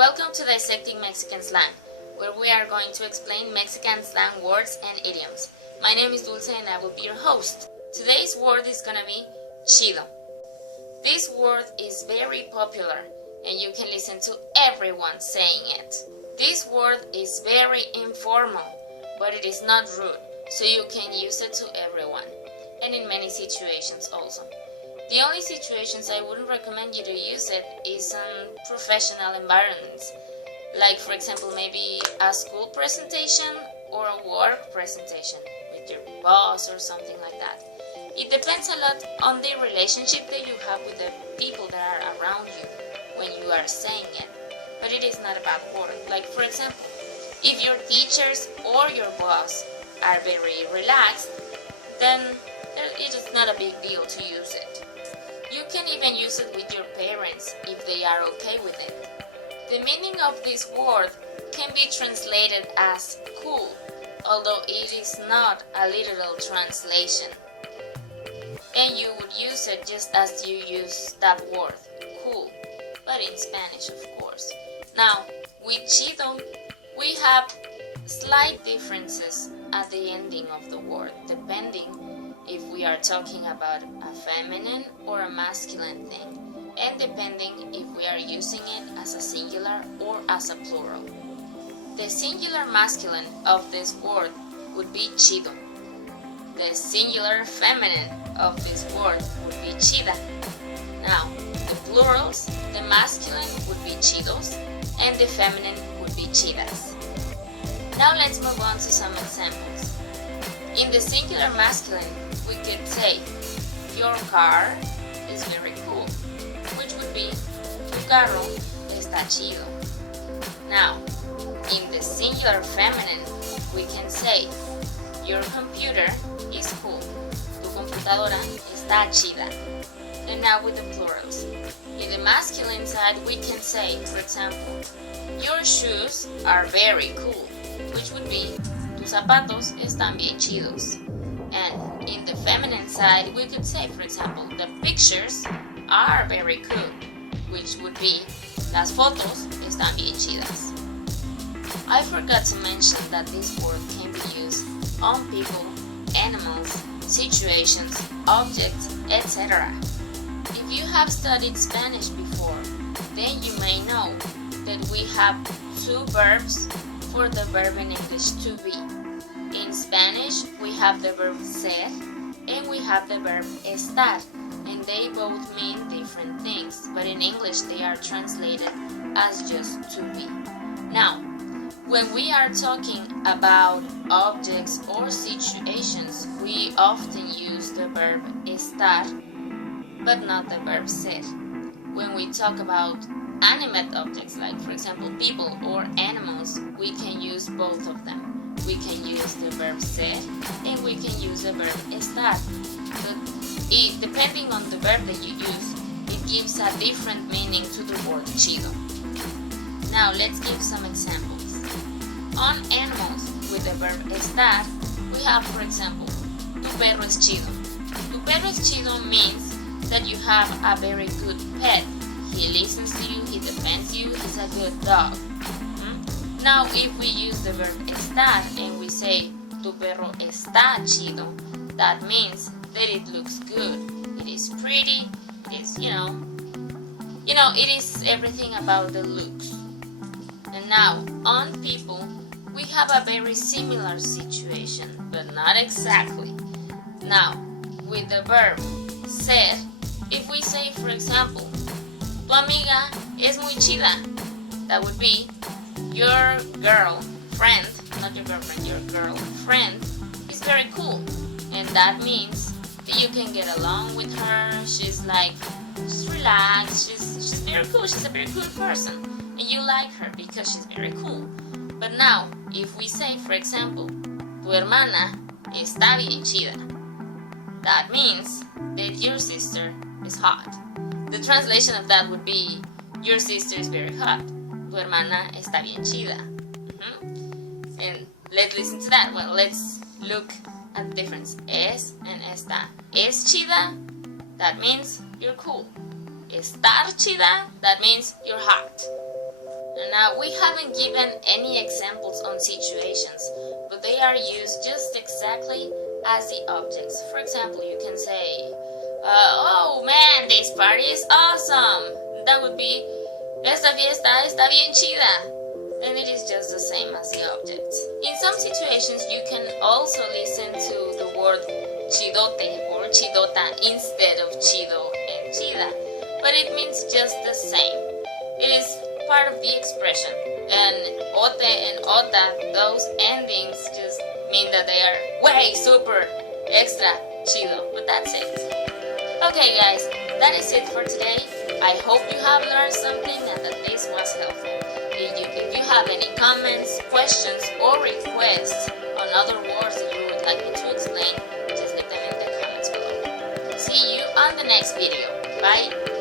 Welcome to Dissecting Mexican Slang, where we are going to explain Mexican slang words and idioms. My name is Dulce and I will be your host. Today's word is gonna be CHIDO. This word is very popular and you can listen to everyone saying it. This word is very informal, but it is not rude, so you can use it to everyone, and in many situations also. The only situations I wouldn't recommend you to use it is in professional environments, like for example maybe a school presentation or a work presentation with your boss or something like that. It depends a lot on the relationship that you have with the people that are around you when you are saying it, but it is not a bad word. Like for example, if your teachers or your boss are very relaxed, then it is not a big deal to use it. You can even use it with your parents if they are okay with it. The meaning of this word can be translated as cool, although it is not a literal translation. And you would use it just as you use that word, cool, but in Spanish of course. Now, with CHIDO, we have slight differences at the ending of the word, depending if we are talking about a feminine or a masculine thing, and depending if we are using it as a singular or as a plural. The singular masculine of this word would be CHIDO. The singular feminine of this word would be CHIDA. Now, the plurals, the masculine would be CHIDOs, and the feminine would be CHIDAs. Now let's move on to some examples. In the singular masculine, we could say, your car is very cool, which would be, tu carro está chido. Now, in the singular feminine, we can say, your computer is cool, tu computadora está chida. And now with the plurals. In the masculine side, we can say, for example, your shoes are very cool, which would be, tus zapatos están bien chidos. And in the feminine side, we could say, for example, the pictures are very cool, which would be, las fotos están bien chidas. I forgot to mention that this word can be used on people, animals, situations, objects, etc. If you have studied Spanish before, then you may know that we have two verbs for the verb in English to be. In Spanish, we have the verb ser and we have the verb estar, and they both mean different things, but in English they are translated as just to be. Now, when we are talking about objects or situations, we often use the verb estar, but not the verb ser. When we talk about animate objects, like for example people or animals, we can use both of them. We can use the verb ser and we can use the verb estar. But depending on the verb that you use, it gives a different meaning to the word CHIDO. Now let's give some examples. On animals with the verb estar, we have, for example, tu perro es chido. Tu perro es chido means that you have a very good pet. He listens to you, he defends you, he's a good dog. Now, if we use the verb estar and we say, tu perro está chido, that means that it looks good, it is pretty, it is, it is everything about the looks. And now, on people, we have a very similar situation, but not exactly. Now, with the verb ser, if we say, for example, tu amiga es muy chida, that would be, your girlfriend, not your girlfriend, your girlfriend is very cool, and that means that you can get along with her. She's relaxed, she's very cool, she's a very good person, and you like her because she's very cool. But now, if we say, for example, tu hermana está bien chida, that means that your sister is hot. The translation of that would be, your sister is very hot. Tu hermana está bien chida. And let's listen to that. Well, let's look at the difference. Es and está. Es chida, that means you're cool. Estar chida, that means you're hot. Now, we haven't given any examples on situations, but they are used just exactly as the objects. For example, you can say, oh man, this party is awesome. That would be, esta fiesta está bien chida. And it is just the same as the object. In some situations, you can also listen to the word chidote or chidota instead of chido and chida, but it means just the same. It is part of the expression. And ote and ota, those endings just mean that they are way super extra chido, but that's it. Okay guys, that is it for today. I hope you have learned something and that this was helpful. If you have any comments, questions, or requests on other words that you would like me to explain, just leave them in the comments below. See you on the next video. Bye!